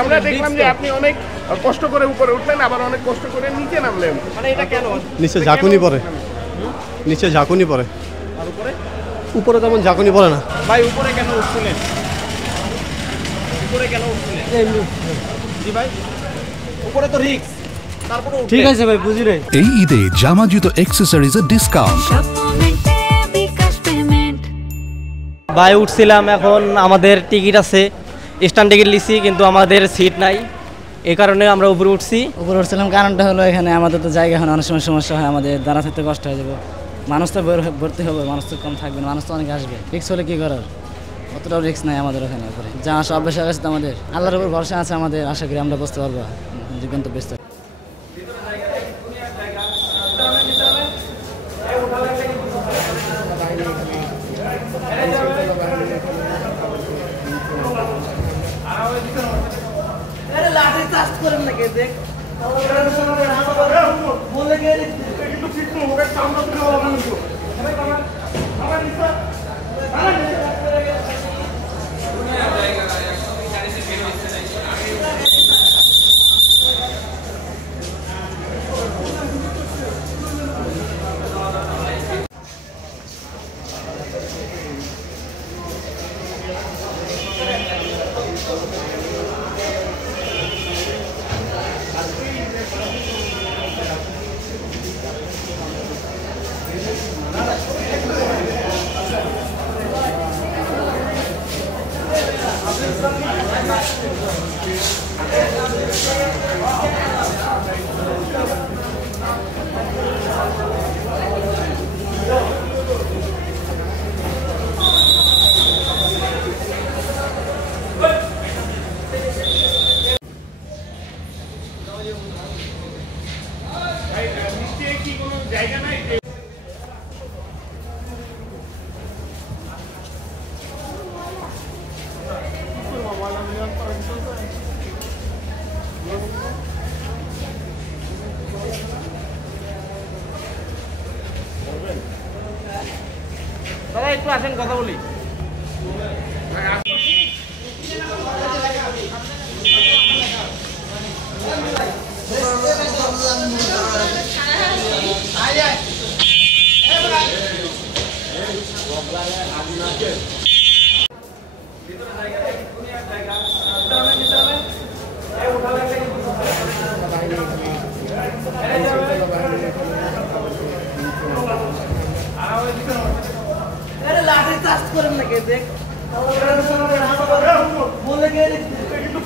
আমরা দেখলাম যে আপনি অনেক কষ্ট করে উপরে উঠলেন, আবার অনেক কষ্ট করে নিচে নামলেন, মানে এটা কেন? নিচে ঝাঁকুনি পড়ে, নিচে ঝাঁকুনি পড়ে, আর উপরে উপরে তেমন ঝাঁকুনি পড়ে না। ভাই উপরে কেন উঠছিলেন? উপরে কেন উঠছিলেন? জি ভাই, উপরে তো রিস্ক, তারপরে ঠিক আছে ভাই, বুঝি রে। এই ঈদে জামা জুতো অ্যাকসেসরিজের ডিসকাউন্ট। ভাই উঠছিলাম, এখন আমাদের টিকিট আছে, স্ট্যান্ড টিকিট লিছি, কিন্তু আমাদের সিট নাই, এই কারণে আমরা উপরে উঠছি। উপরে উঠছিলাম কারণটা হলো এখানে আমাদের তো জায়গা এখন অনেক সময় সমস্যা হয়, আমাদের দাঁড়া থাকতে কষ্ট হয়ে যাবে, মানুষ তো ভর্তি হবে, মানুষ তো কম থাকবে না, মানুষ তো অনেক আসবে, রিক্স হলে কী করার, অতটাও রিক্স নাই আমাদের ওখানে। উপরে যা আসা অভ্যাস হয়ে গেছে তো আমাদের, আল্লাহর উপর ভরসা আছে আমাদের, আশা করি আমরা বুঝতে পারবো গন্তব্যস্থ। দাদা একটু আসেন, কথা বলি। বলে গেলে কিন্তু